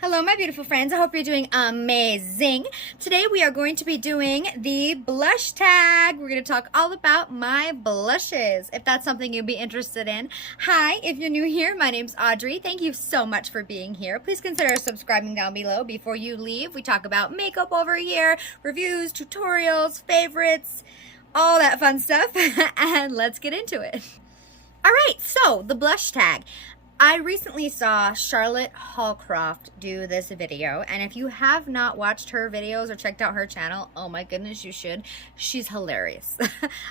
Hello, my beautiful friends. I hope you're doing amazing. Today we are going to be doing the blush tag. We're going to talk all about my blushes, if that's something you'd be interested in. Hi, if you're new here, my name's Audrey. Thank you so much for being here. Please consider subscribing down below before you leave. We talk about makeup over here, reviews, tutorials, favorites, all that fun stuff, and let's get into it. All right, so the blush tag. I recently saw Charlotte Hallcroft do this video, and if you have not watched her videos or checked out her channel, oh my goodness, you should. She's hilarious.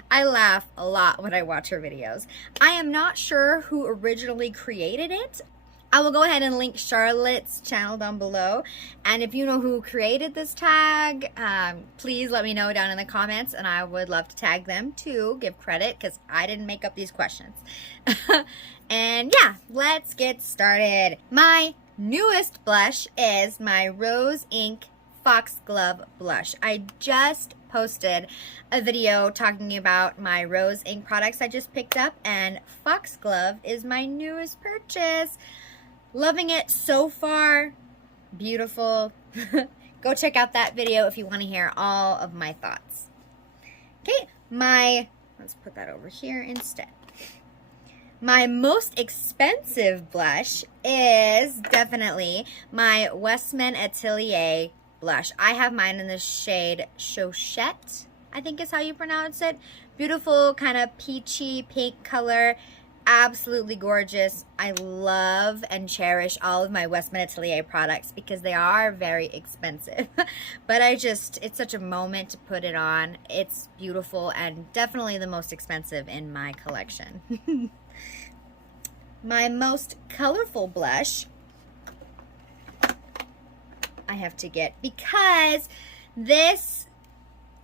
I laugh a lot when I watch her videos. I am not sure who originally created it. I will go ahead and link Charlotte's channel down below, and if you know who created this tag, please let me know down in the comments, and I would love to tag them to give credit because I didn't make up these questions. And yeah, let's get started. My newest blush is my Rose Ink Foxglove blush. I just posted a video talking about my Rose Ink products I just picked up, and Foxglove is my newest purchase. Loving it so far. Beautiful. Go check out that video if you want to hear all of my thoughts. Okay, let's put that over here instead. My most expensive blush is definitely my Westman Atelier blush. I have mine in the shade Chochette, I think is how you pronounce it. Beautiful kind of peachy pink color. Absolutely gorgeous. I love and cherish all of my Westman Atelier products because they are very expensive. But it's such a moment to put it on. It's beautiful and definitely the most expensive in my collection. My most colorful blush I have to get, because this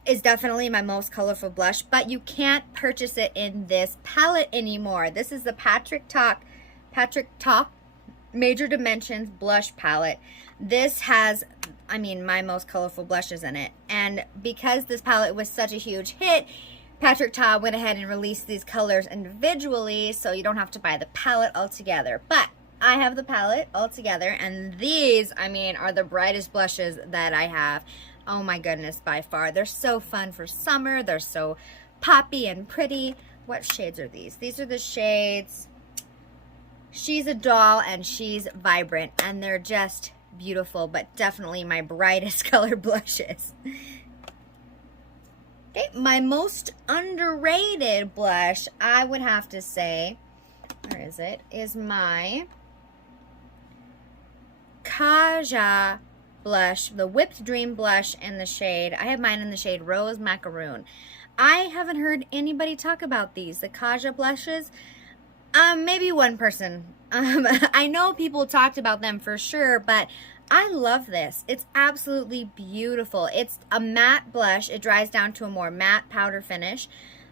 is definitely my most colorful blush, but you can't purchase it in this palette anymore. This is the Patrick Ta Major Dimensions blush palette. This has, my most colorful blushes in it. And because this palette was such a huge hit, Patrick Ta went ahead and released these colors individually, so you don't have to buy the palette altogether. But I have the palette altogether, and these, are the brightest blushes that I have. Oh my goodness, by far. They're so fun for summer. They're so poppy and pretty. What shades are these? These are the shades She's a Doll and She's Vibrant, and they're just beautiful, but definitely my brightest color blushes. Okay, my most underrated blush, I would have to say, where is it, is my Kaja blush, the Whipped Dream blush in the shade, I have mine in the shade Rose Macaroon. I haven't heard anybody talk about these, the Kaja blushes. Maybe one person. I know people talked about them for sure, but I love this. It's absolutely beautiful. It's a matte blush. It dries down to a more matte powder finish,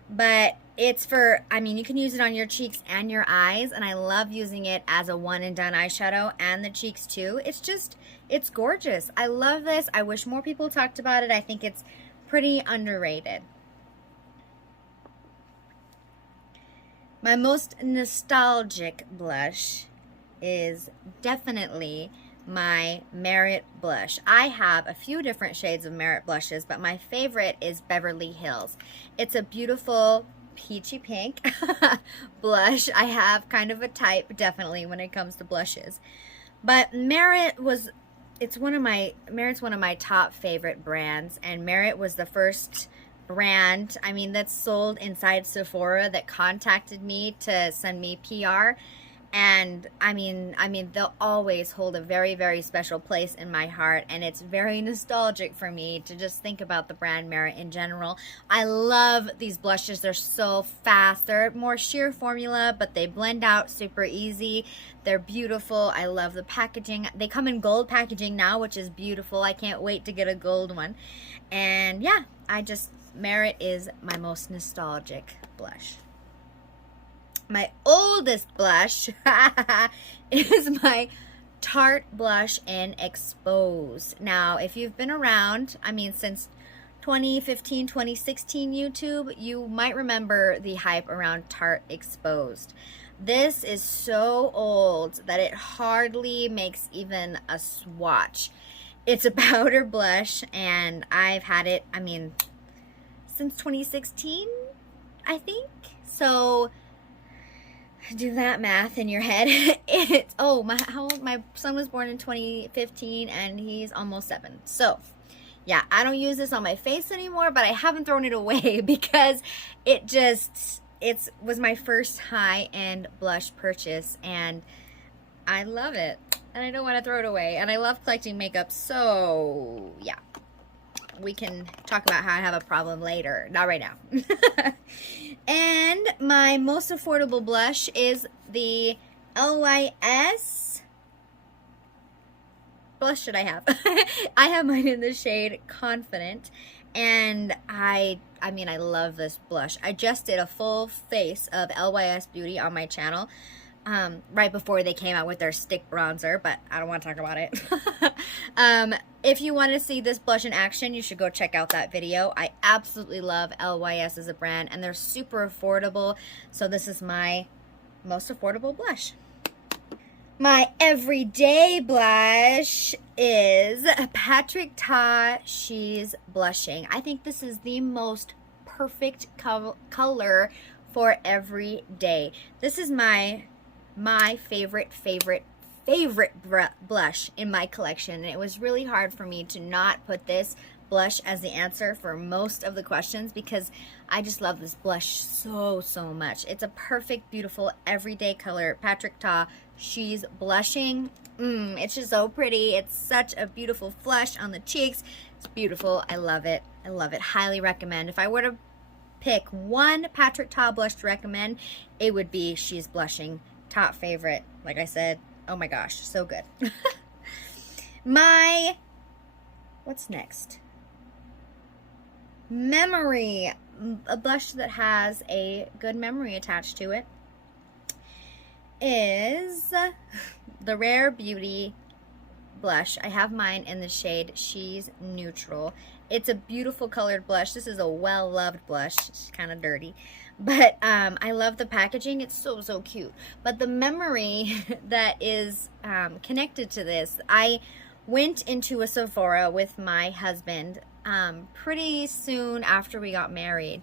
but it's for, you can use it on your cheeks and your eyes, and I love using it as a one and done eyeshadow and the cheeks too. It's gorgeous. I love this. I wish more people talked about it. I think it's pretty underrated. My most nostalgic blush is definitely my Merit blush. I have a few different shades of Merit blushes, but my favorite is Beverly Hills. It's a beautiful peachy pink blush. I have kind of a type definitely when it comes to blushes, but Merit's one of my top favorite brands, and Merit was the first brand that's sold inside Sephora that contacted me to send me PR. And they'll always hold a very, very special place in my heart, and it's very nostalgic for me to just think about the brand Merit in general. I love these blushes. They're so fast. They're more sheer formula, but they blend out super easy. They're beautiful. I love the packaging. They come in gold packaging now, which is beautiful. I can't wait to get a gold one. And yeah, Merit is my most nostalgic blush. My oldest blush is my Tarte blush in Exposed. Now, if you've been around, since 2015, 2016 YouTube, you might remember the hype around Tarte Exposed. This is so old that it hardly makes even a swatch. It's a powder blush, and I've had it, I mean, since 2016, I think. So do that math in your head. It's, oh, my son was born in 2015, and he's almost 7. So yeah, I don't use this on my face anymore, but I haven't thrown it away because it was my first high-end blush purchase, and I love it, and I don't want to throw it away, and I love collecting makeup, so yeah, we can talk about how I have a problem later, not right now. And my most affordable blush is the LYS blush should I have. I have mine in the shade Confident, and I mean, I love this blush. I just did a full face of LYS Beauty on my channel right before they came out with their stick bronzer, but I don't want to talk about it. If you want to see this blush in action, you should go check out that video. I absolutely love LYS as a brand, and they're super affordable, so this is my most affordable blush. My everyday blush is Patrick Ta She's Blushing. I think this is the most perfect color for every day. This is my favorite blush in my collection, and it was really hard for me to not put this blush as the answer for most of the questions because I just love this blush so much. It's a perfect, beautiful, everyday color. Patrick Ta She's Blushing. It's just so pretty. It's such a beautiful flush on the cheeks. It's beautiful. I love it. I love it. Highly recommend. If I were to pick one Patrick Ta blush to recommend, it would be She's Blushing. Top favorite. Like I said, oh my gosh, so good. What's next? Memory. A blush that has a good memory attached to it is the Rare Beauty blush. I have mine in the shade She's Neutral. It's a beautiful colored blush. This is a well-loved blush. It's kind of dirty, but I love the packaging. It's so cute. But the memory that is connected to this, I went into a Sephora with my husband pretty soon after we got married,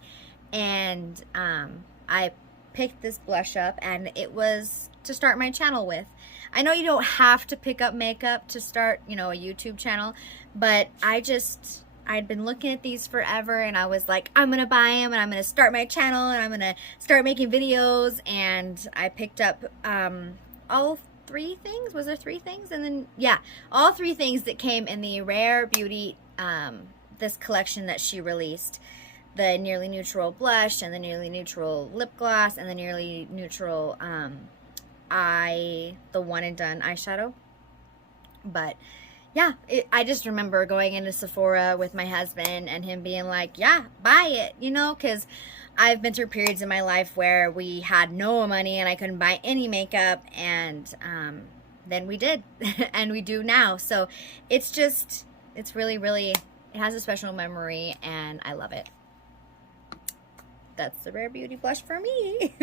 and I picked this blush up, and it was to start my channel with. I know you don't have to pick up makeup to start, you know, a YouTube channel, but I'd been looking at these forever, and I was like, I'm gonna buy them, and I'm gonna start my channel, and I'm gonna start making videos. And I picked up all 3 things. Was there 3 things? And then, yeah, all 3 things that came in the Rare Beauty this collection that she released. The Nearly Neutral blush, and the Nearly Neutral lip gloss, and the Nearly Neutral the one and done eyeshadow. But yeah, I just remember going into Sephora with my husband and him being like, yeah, buy it, you know, because I've been through periods in my life where we had no money and I couldn't buy any makeup, and then we did, and we do now. So it's really, it has a special memory, and I love it. That's the Rare Beauty blush for me.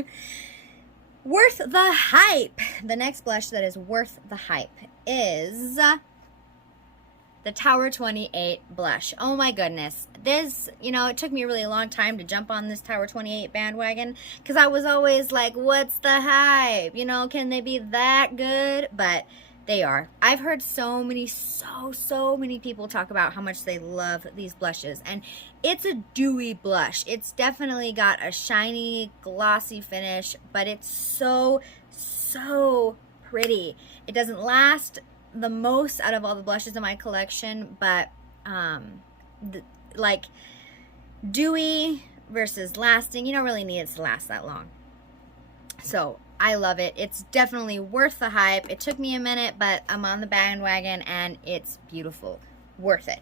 Worth the hype. The next blush that is worth the hype is the Tower 28 blush. Oh my goodness. This, you know, it took me a really long time to jump on this Tower 28 bandwagon because I was always like, what's the hype? You know, can they be that good? But they are. I've heard so many people talk about how much they love these blushes, and it's a dewy blush. It's definitely got a shiny, glossy finish, but it's so pretty. It doesn't last the most out of all the blushes in my collection, but like dewy versus lasting, you don't really need it to last that long. So I love it. It's definitely worth the hype. It took me a minute, but I'm on the bandwagon, and it's beautiful. Worth it.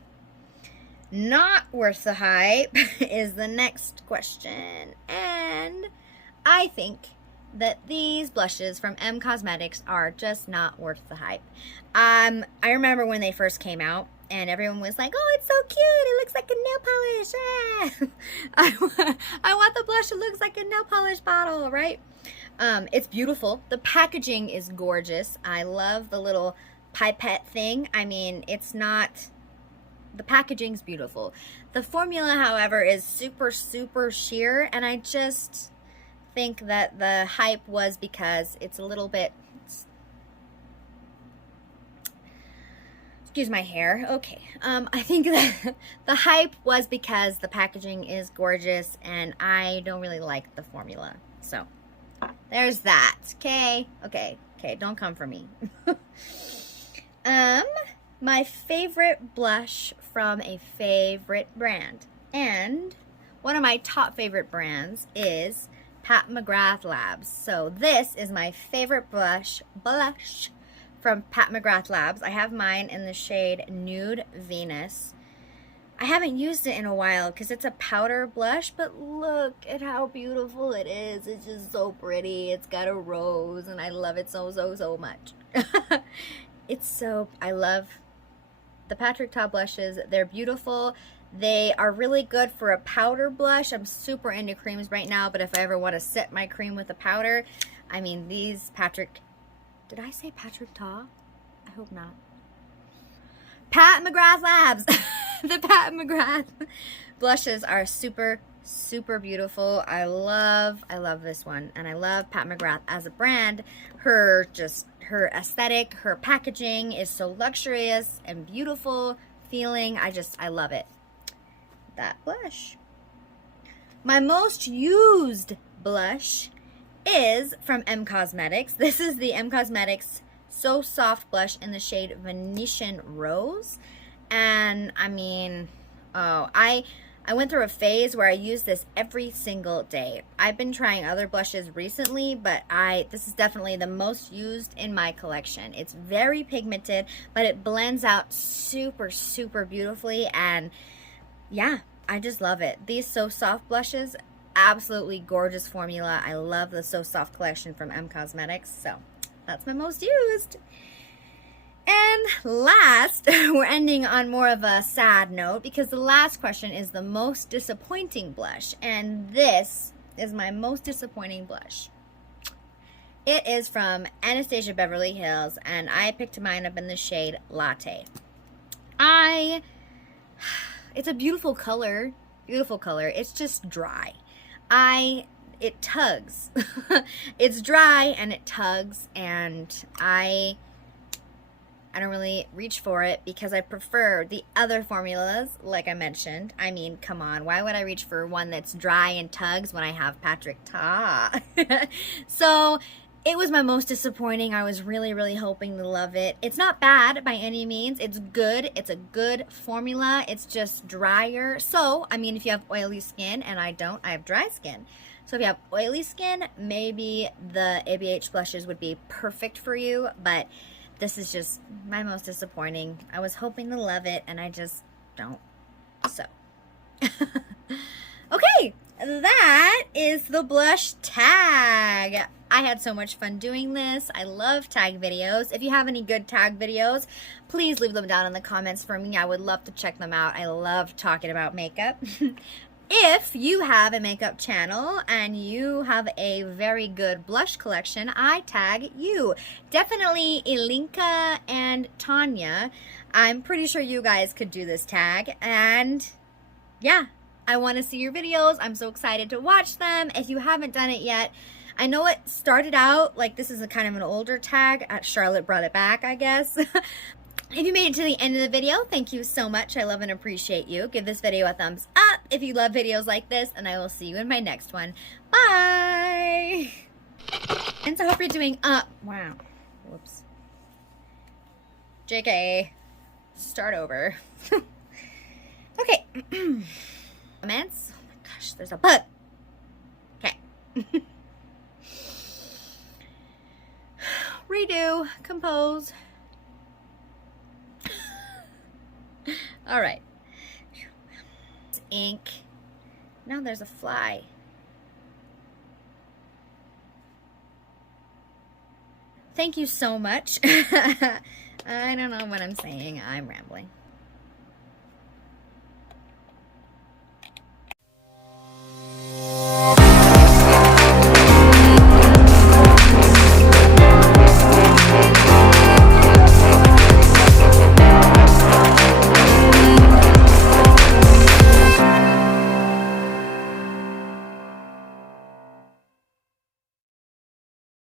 Not worth the hype is the next question, and I think that these blushes from M Cosmetics are just not worth the hype. I remember when they first came out, and everyone was like, oh, it's so cute, it looks like a nail polish. I want the blush that looks like a nail polish bottle, right? It's beautiful. The packaging is gorgeous. I love the little pipette thing. I mean, it's not, the packaging's beautiful. The formula, however, is super, super sheer, and I just think that the hype was because it's a little bit, excuse my hair. Okay. I think that the hype was because the packaging is gorgeous and I don't really like the formula. So there's that. Okay. Okay. Okay. Don't come for me. My favorite blush from a favorite brand. And one of my top favorite brands is Pat McGrath Labs. So this is my favorite blush from Pat McGrath Labs. I have mine in the shade Nude Venus. I haven't used it in a while because it's a powder blush, but look at how beautiful it is. It's just so pretty. It's got a rose and I love it so, so, so much. I love the Patrick Ta blushes. They're beautiful. They are really good for a powder blush. I'm super into creams right now, but if I ever want to set my cream with a powder, I mean, these did I say Patrick Ta? I hope not. Pat McGrath Labs. The Pat McGrath blushes are super, super beautiful. I love this one. And I love Pat McGrath as a brand. Her aesthetic, her packaging is so luxurious and beautiful feeling. I love it. That blush. My most used blush is from M Cosmetics. This is the M Cosmetics So Soft blush in the shade Venetian Rose. And I mean, I went through a phase where I used this every single day. I've been trying other blushes recently, but this is definitely the most used in my collection. It's very pigmented, but it blends out super, super beautifully. And yeah, I just love it. These So Soft blushes, absolutely gorgeous formula. I love the So Soft collection from M Cosmetics, so that's my most used. And last, we're ending on more of a sad note because the last question is the most disappointing blush, and this is my most disappointing blush. It is from Anastasia Beverly Hills, and I picked mine up in the shade Latte. It's a beautiful color, it's just dry. It tugs. It's dry and it tugs, and I don't really reach for it because I prefer the other formulas, like I mentioned. I mean, come on, why would I reach for one that's dry and tugs when I have Patrick Ta? So it was my most disappointing. I was really, really hoping to love it. It's not bad by any means. It's good. It's a good formula. It's just drier. So, I mean, if you have oily skin, and I don't, I have dry skin. So if you have oily skin, maybe the ABH blushes would be perfect for you, but this is just my most disappointing. I was hoping to love it, and I just don't. So, okay, that is the blush tag. I had so much fun doing this. I love tag videos. If you have any good tag videos, please leave them down in the comments for me. I would love to check them out. I love talking about makeup. If you have a makeup channel and you have a very good blush collection, I tag you. Definitely Ilinka and Tanya. I'm pretty sure you guys could do this tag. And yeah, I want to see your videos. I'm so excited to watch them. If you haven't done it yet, I know it started out like this is a kind of an older tag. Charlotte brought it back, I guess. If you made it to the end of the video, thank you so much. I love and appreciate you. Give this video a thumbs up if you love videos like this, and I will see you in my next one. Bye! And so I hope you're doing, wow. Whoops. JK. Start over. Okay. Comments? Oh my gosh, there's a bug. Okay. Redo. Compose. All right. Ink. Now there's a fly. Thank you so much. I don't know what I'm saying. I'm rambling.